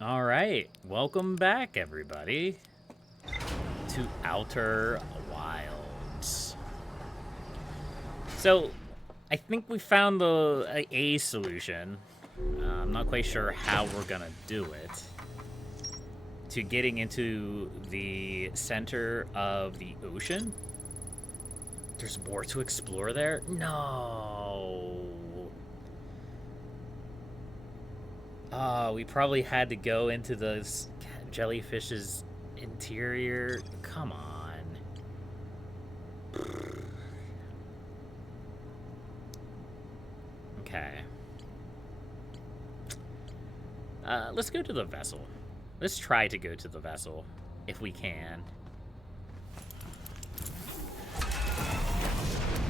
All right, welcome back, everybody, to Outer Wilds. So, I think we found the a solution. I'm not quite sure how we're gonna do it. To getting into the center of the ocean. There's more to explore there? No. We probably had to go into the jellyfish's interior. Come on. Okay. Let's go to the vessel. Let's try to go to the vessel, if we can.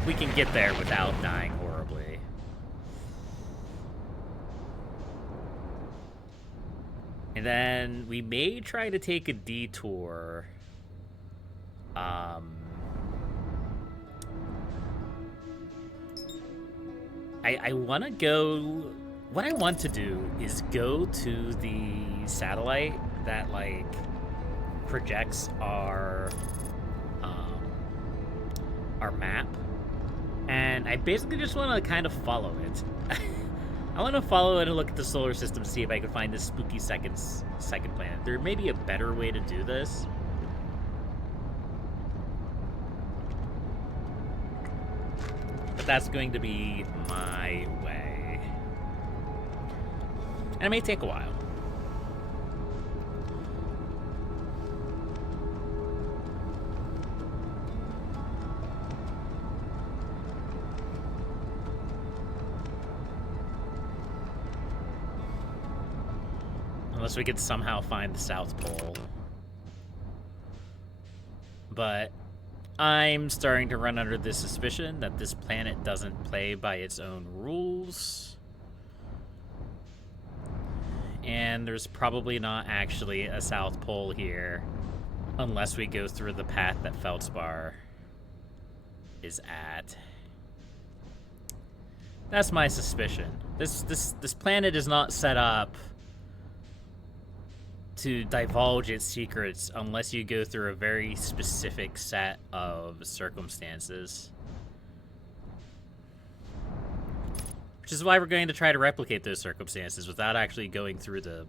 We can get there without dying horribly. And then we may try to take a detour. I want to go... What I want to do is go to the satellite that, like, projects our map. And I basically just want to kind of follow it. I want to follow it and look at the solar system to see if I can find this spooky second planet. There may be a better way to do this. But that's going to be my way. And it may take a while. Unless we could somehow find the South Pole. But I'm starting to run under the suspicion that this planet doesn't play by its own rules. And there's probably not actually a South Pole here unless we go through the path that Feldspar is at. That's my suspicion. This planet is not set up to divulge its secrets unless you go through a very specific set of circumstances. Which is why we're going to try to replicate those circumstances without actually going through the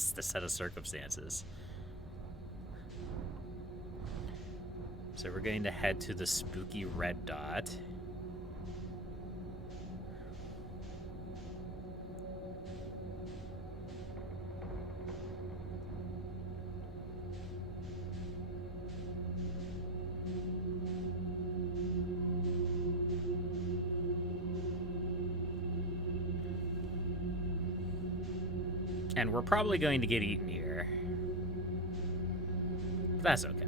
set of circumstances. So we're going to head to the spooky red dot. And we're probably going to get eaten here. But that's okay.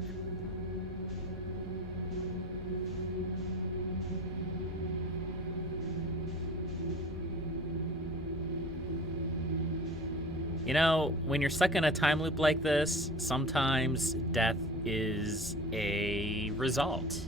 You know, when you're stuck in a time loop like this, sometimes death is a result.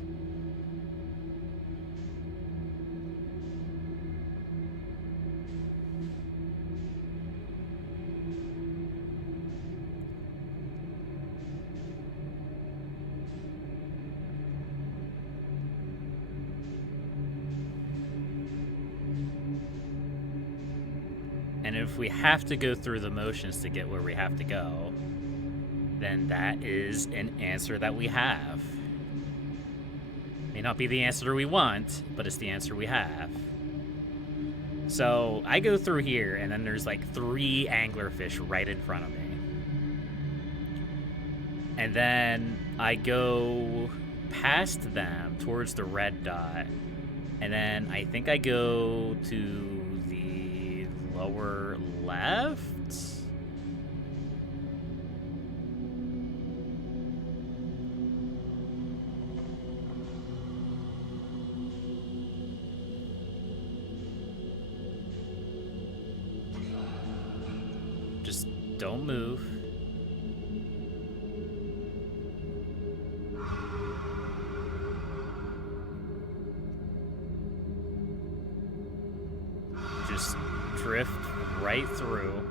And if we have to go through the motions to get where we have to go, then that is an answer that we have. May not be the answer we want, but it's the answer we have. So I go through here, and then there's like 3 anglerfish right in front of me. And then I go past them towards the red dot. And then I think I go to the lower left. Just don't move. Just drift right through.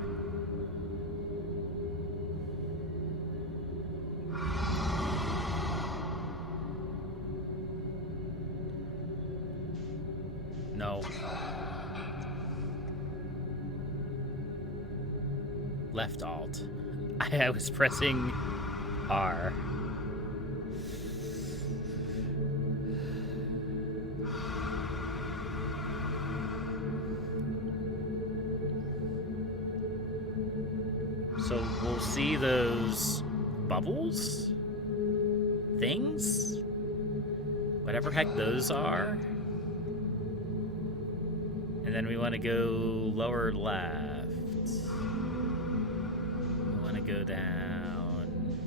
Left alt. I was pressing R. So we'll see those bubbles? Things? Whatever heck those are. And then we want to go lower left. We want to go down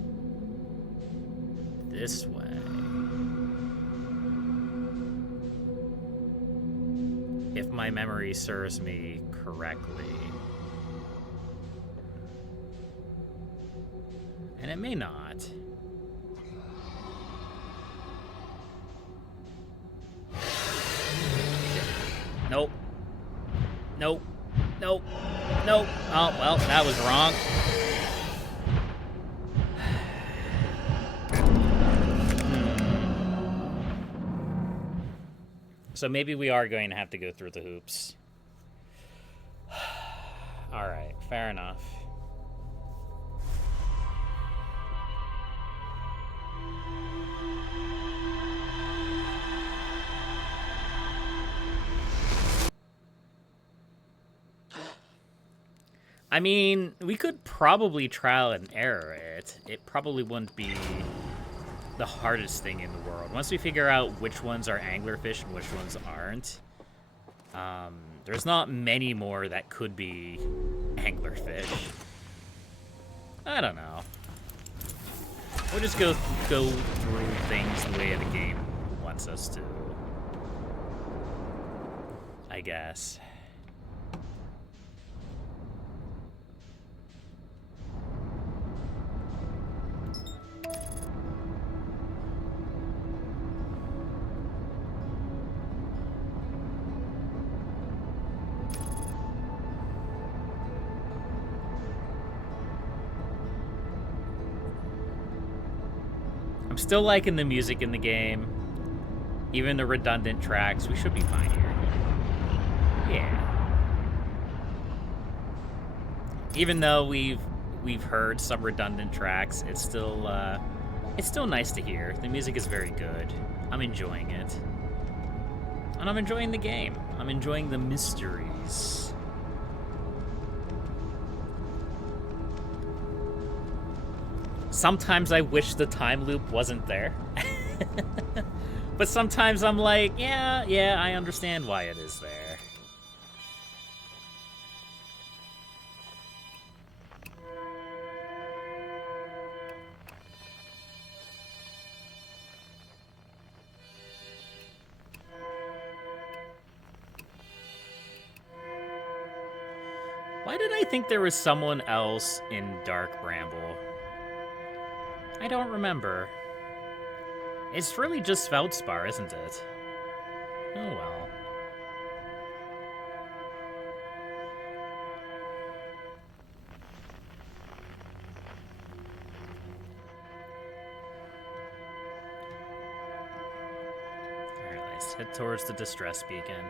this way. If my memory serves me correctly. And it may not. Nope. Nope. Nope. Nope. Oh, well, that was wrong. So maybe we are going to have to go through the hoops. Alright, fair enough. I mean, we could probably trial and error it. It probably wouldn't be the hardest thing in the world. Once we figure out which ones are anglerfish and which ones aren't, there's not many more that could be anglerfish. I don't know. We'll just go through things the way the game wants us to, I guess. Still liking the music in the game. Even the redundant tracks. We should be fine here. Yeah. Even though we've heard some redundant tracks, it's still nice to hear. The music is very good. I'm enjoying it. And I'm enjoying the game. I'm enjoying the mysteries. Sometimes I wish the time loop wasn't there. But sometimes I'm like, yeah, I understand why it is there. Why did I think there was someone else in Dark Bramble? I don't remember. It's really just Feldspar, isn't it? Oh well. Alright, let's head towards the distress beacon.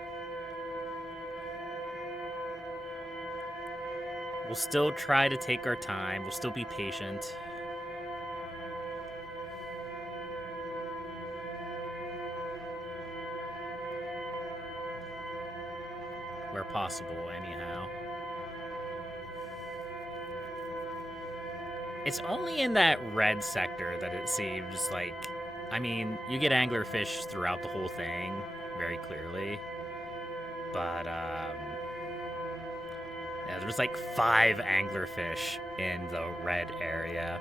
We'll still try to take our time. We'll still be patient. Where possible, anyhow. It's only in that red sector that it seems like... I mean, you get anglerfish throughout the whole thing, very clearly. But, yeah, there's like 5 anglerfish in the red area.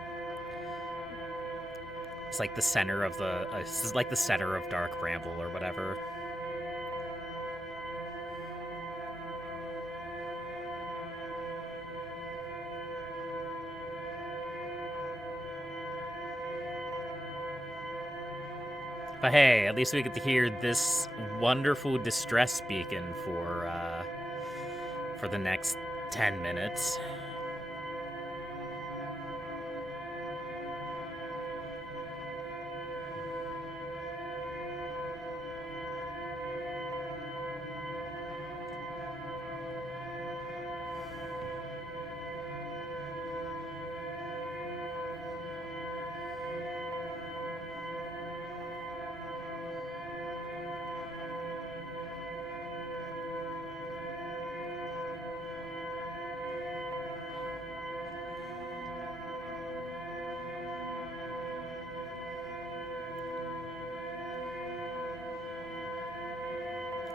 It's like the center of the... this is like the center of Dark Bramble or whatever. But hey, at least we get to hear this wonderful distress beacon for the next 10 minutes.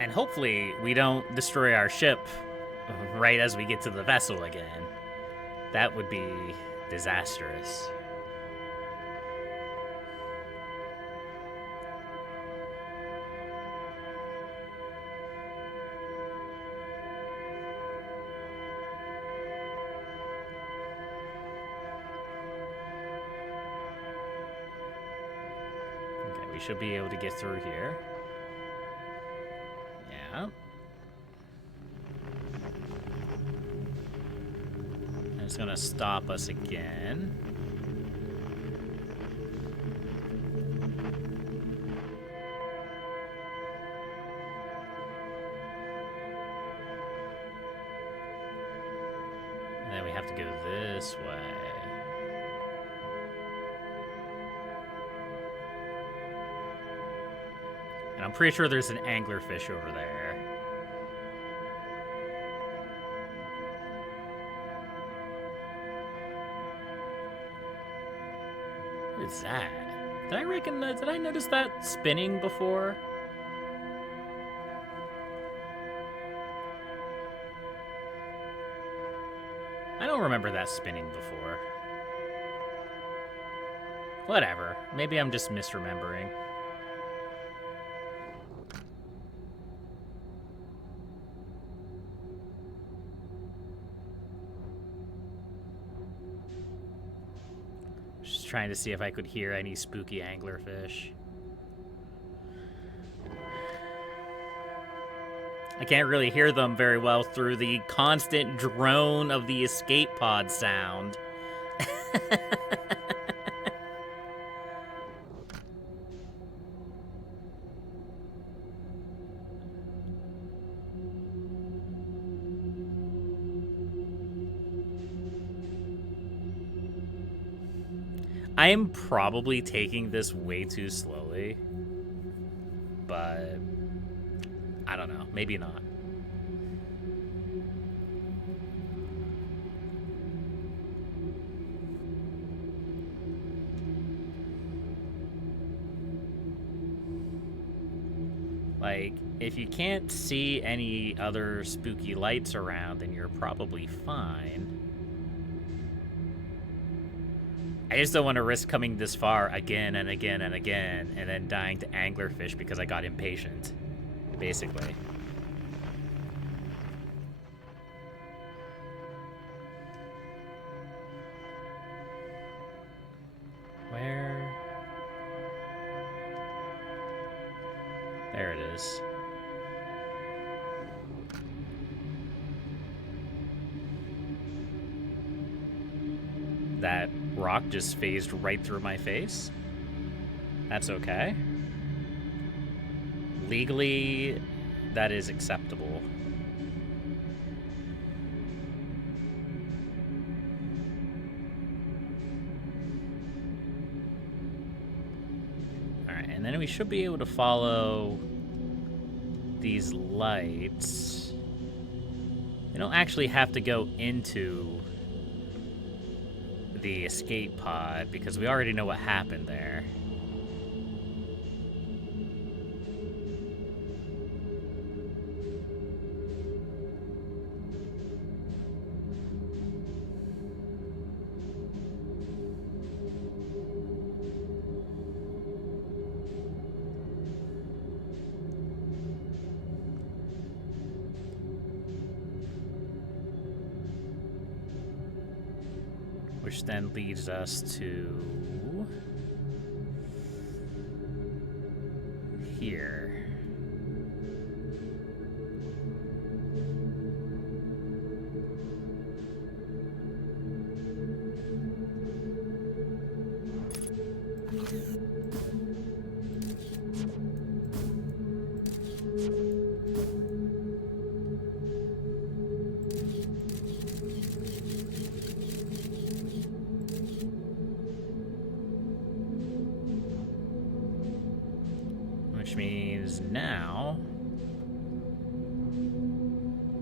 And hopefully we don't destroy our ship right as we get to the vessel again. That would be disastrous. Okay, we should be able to get through here. Yeah. And it's gonna stop us again. And then we have to go this way. And I'm pretty sure there's an anglerfish over there. What is that? Did I notice that spinning before? I don't remember that spinning before. Whatever. Maybe I'm just misremembering. Just trying to see if I could hear any spooky anglerfish. I can't really hear them very well through the constant drone of the escape pod sound. I am probably taking this way too slowly, but I don't know, maybe not. Like, if you can't see any other spooky lights around, then you're probably fine. I just don't want to risk coming this far again and again and again and then dying to anglerfish because I got impatient, basically. Where? There it is. That rock just phased right through my face. That's okay. Legally, that is acceptable. Alright, and then we should be able to follow these lights. We don't actually have to go into the escape pod because we already know what happened there. Which then leads us to here. Which means now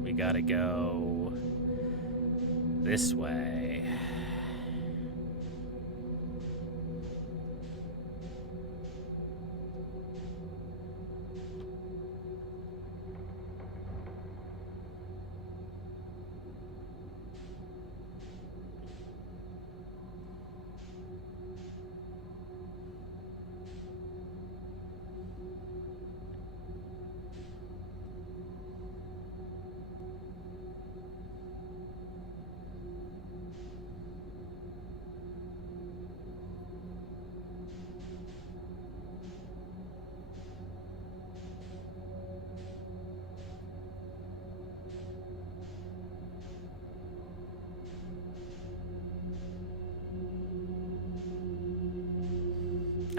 we gotta go this way.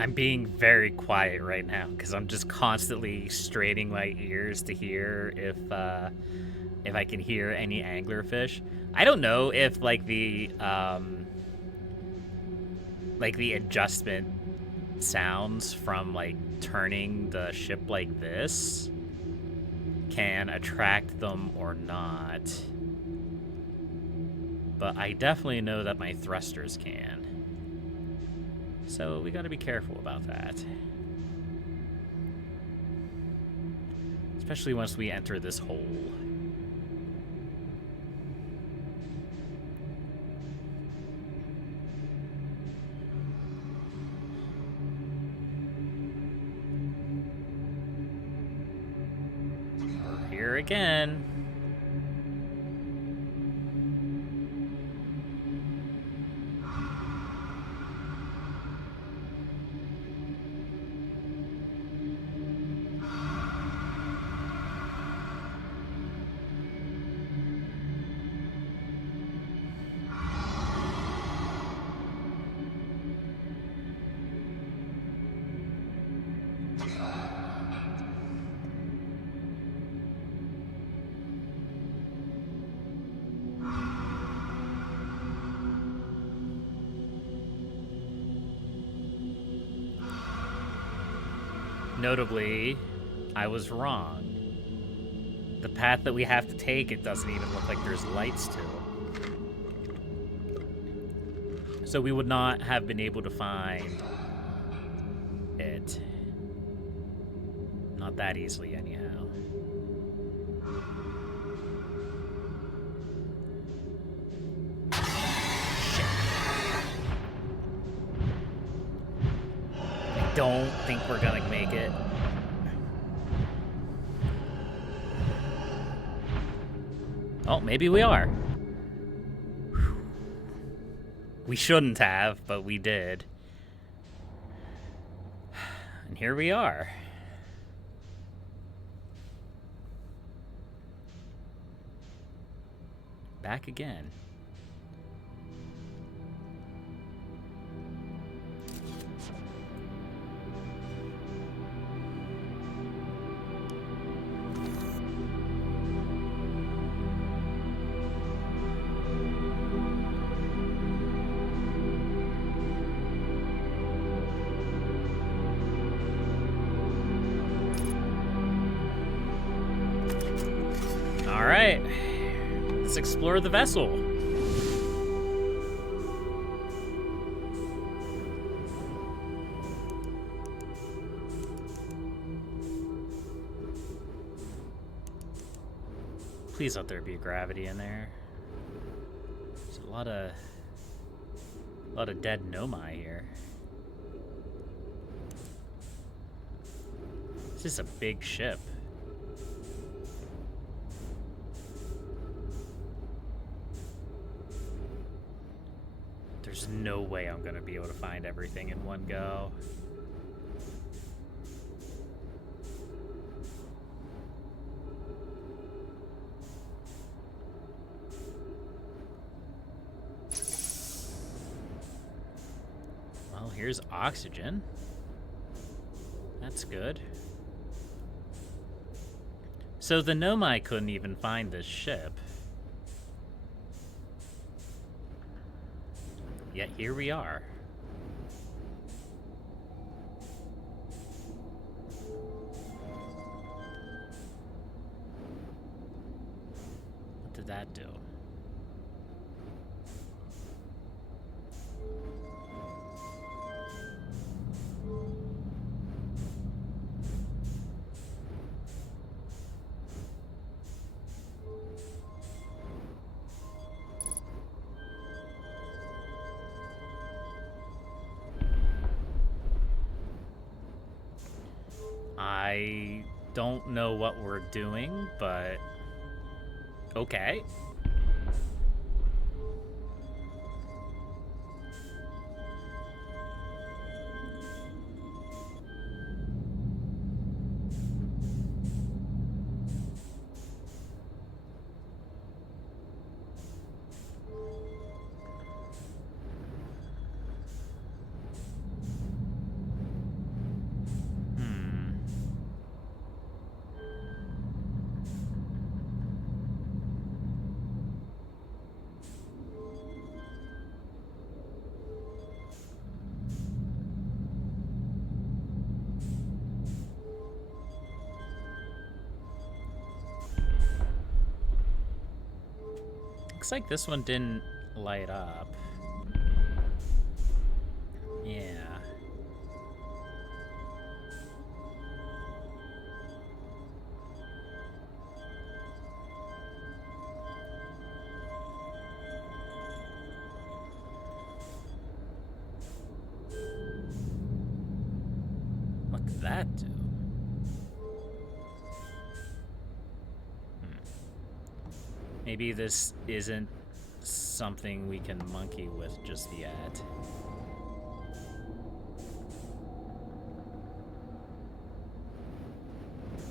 I'm being very quiet right now because I'm just constantly straining my ears to hear if I can hear any anglerfish. I don't know if like the adjustment sounds from like turning the ship like this can attract them or not. But I definitely know that my thrusters can. So we gotta be careful about that. Especially once we enter this hole. We're here again. Notably, I was wrong. The path that we have to take, it doesn't even look like there's lights to. So we would not have been able to find it. Not that easily, anyhow. Shit. I don't think we're gonna make it. Oh, maybe we are. We shouldn't have, but we did. And here we are. Back again. All right, let's explore the vessel. Please let there be gravity in there. There's a lot of dead Nomai here. This is a big ship. There's no way I'm gonna be able to find everything in one go. Well, here's oxygen. That's good. So the Nomai couldn't even find this ship. Yet here we are. What did that do? I don't know what we're doing, but okay. looks like this one didn't light up. Yeah. What did that do? Maybe this isn't something we can monkey with just yet.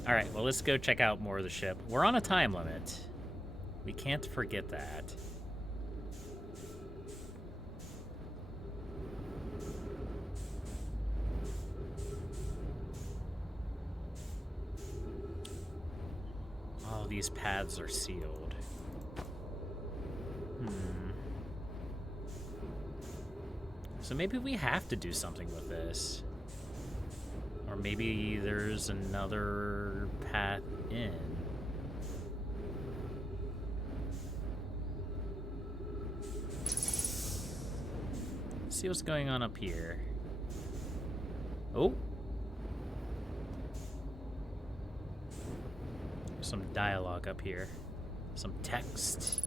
Alright, well, let's go check out more of the ship. We're on a time limit. We can't forget that. All these paths are sealed. So maybe we have to do something with this. Or maybe there's another path in. Let's see what's going on up here. Oh! Some dialogue up here. Some text.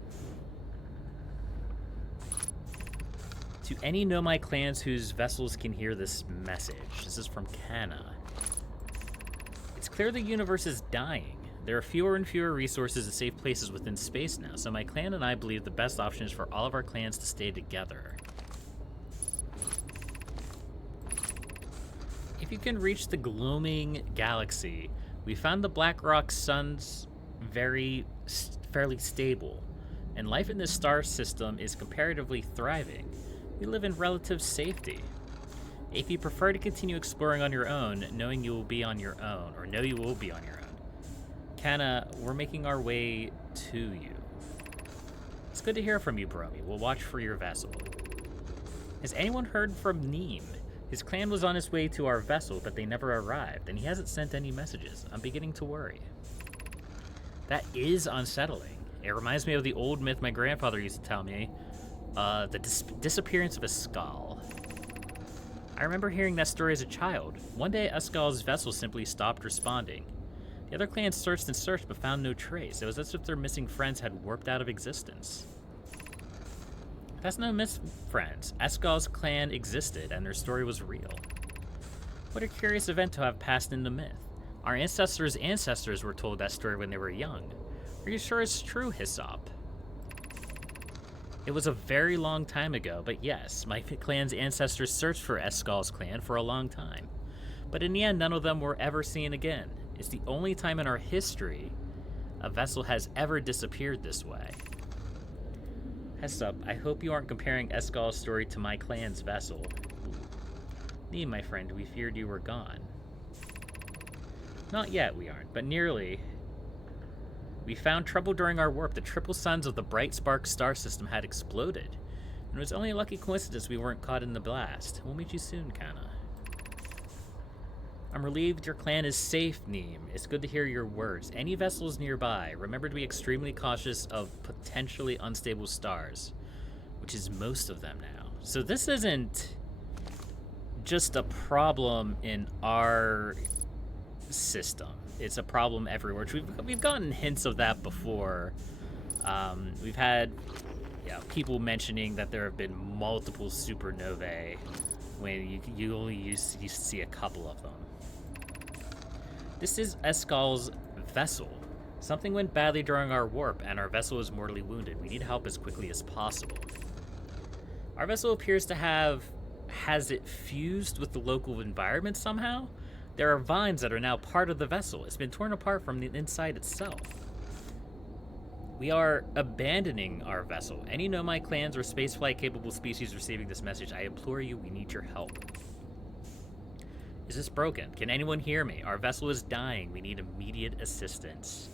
To any Nomai clans whose vessels can hear this message. This is from Kana. It's clear the universe is dying. There are fewer and fewer resources and safe places within space now, so my clan and I believe the best option is for all of our clans to stay together. If you can reach the gloaming galaxy, we found the Black Rock Sun's fairly stable, and life in this star system is comparatively thriving. We live in relative safety. If you prefer to continue exploring on your own, knowing you will be on your own, or know you will be on your own, Kana, we're making our way to you. It's good to hear from you, Bromi. We'll watch for your vessel. Has anyone heard from Neem? His clan was on his way to our vessel, but they never arrived, and he hasn't sent any messages. I'm beginning to worry. That is unsettling. It reminds me of the old myth my grandfather used to tell me, the disappearance of a skull. I remember hearing that story as a child. One day, Eskal's vessel simply stopped responding. The other clans searched and searched, but found no trace. It was as if their missing friends had warped out of existence. That's no miss, friends. Eskal's clan existed, and their story was real. What a curious event to have passed into myth. Our ancestors' ancestors were told that story when they were young. Are you sure it's true, Hyssop? It was a very long time ago, but yes, my clan's ancestors searched for Eskal's clan for a long time. But in the end, none of them were ever seen again. It's the only time in our history a vessel has ever disappeared this way. Hyssop, I hope you aren't comparing Eskal's story to my clan's vessel. Nee, my friend, we feared you were gone. Not yet, we aren't, but nearly. We found trouble during our warp. The triple suns of the Bright Spark star system had exploded. And it was only a lucky coincidence we weren't caught in the blast. We'll meet you soon, Kana. I'm relieved your clan is safe, Neem. It's good to hear your words. Any vessels nearby, remember to be extremely cautious of potentially unstable stars, which is most of them now. So this isn't just a problem in our system. It's a problem everywhere. We've gotten hints of that before. We've had people mentioning that there have been multiple supernovae when you only used to see a couple of them. This is Eskal's vessel. Something went badly during our warp, and our vessel is mortally wounded. We need help as quickly as possible. Our vessel appears to has it fused with the local environment somehow? There are vines that are now part of the vessel. It's been torn apart from the inside itself. We are abandoning our vessel. Any Nomai clans or spaceflight-capable species receiving this message, I implore you, we need your help. Is this broken? Can anyone hear me? Our vessel is dying. We need immediate assistance.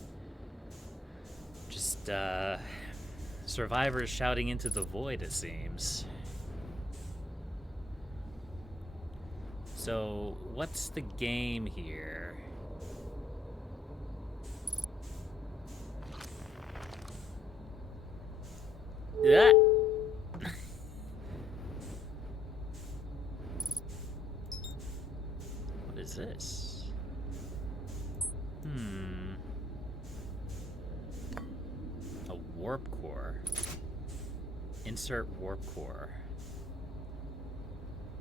Just, survivors shouting into the void, it seems. So, what's the game here? Yeah. What is this? A warp core. Insert warp core.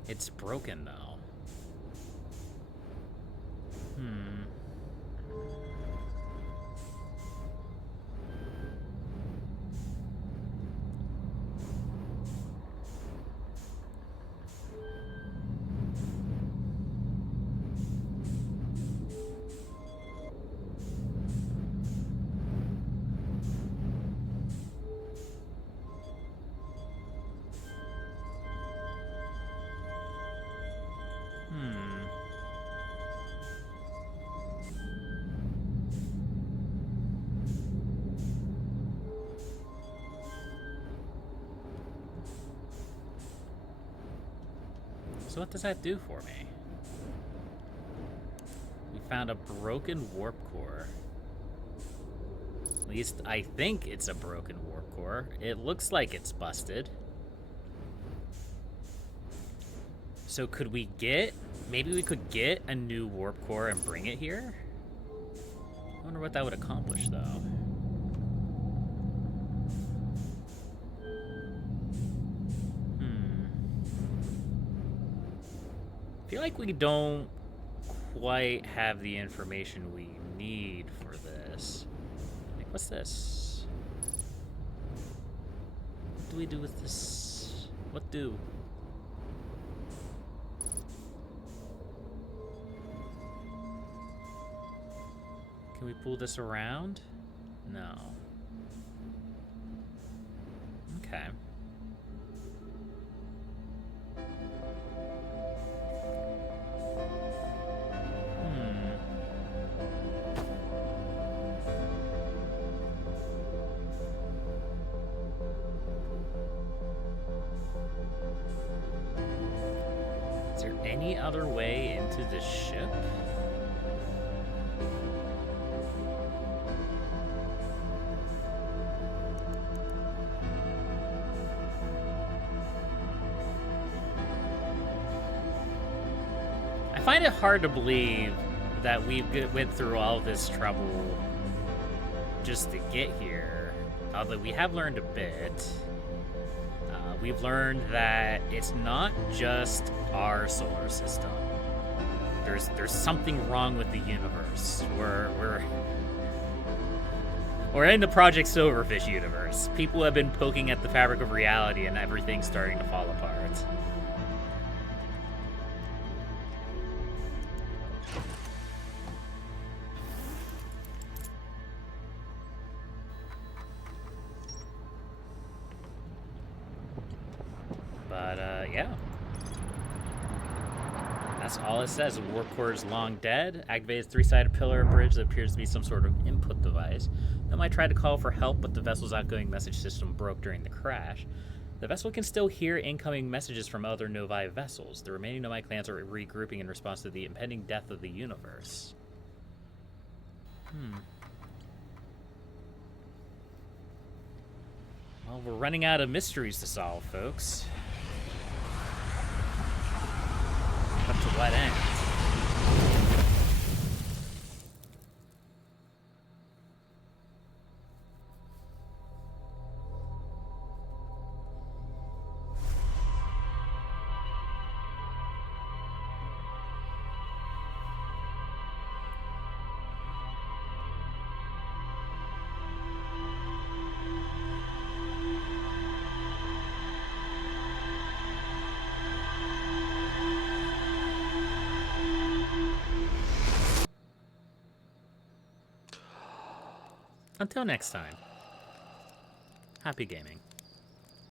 It's broken though. So what does that do for me? We found a broken warp core. At least I think it's a broken warp core. It looks like it's busted. So could we get... Maybe we could get a new warp core and bring it here? I wonder what that would accomplish, though. I feel like we don't quite have the information we need for this. Like, what's this? What do we do with this? What do? Can we pull this around? No. Okay. Is there any other way into this ship? I find it hard to believe that we went through all this trouble just to get here. Although we have learned a bit. We've learned that it's not just our solar system. There's something wrong with the universe. We're in the Project Silverfish universe. People have been poking at the fabric of reality and everything's starting to fall apart. Yeah. That's all it says. The warp core is long dead. Activates three-sided pillar bridge that appears to be some sort of input device. Then I tried to call for help, but the vessel's outgoing message system broke during the crash. The vessel can still hear incoming messages from other Novi vessels. The remaining Novi clans are regrouping in response to the impending death of the universe. Well, we're running out of mysteries to solve, folks. Up to what end? Until next time, happy gaming.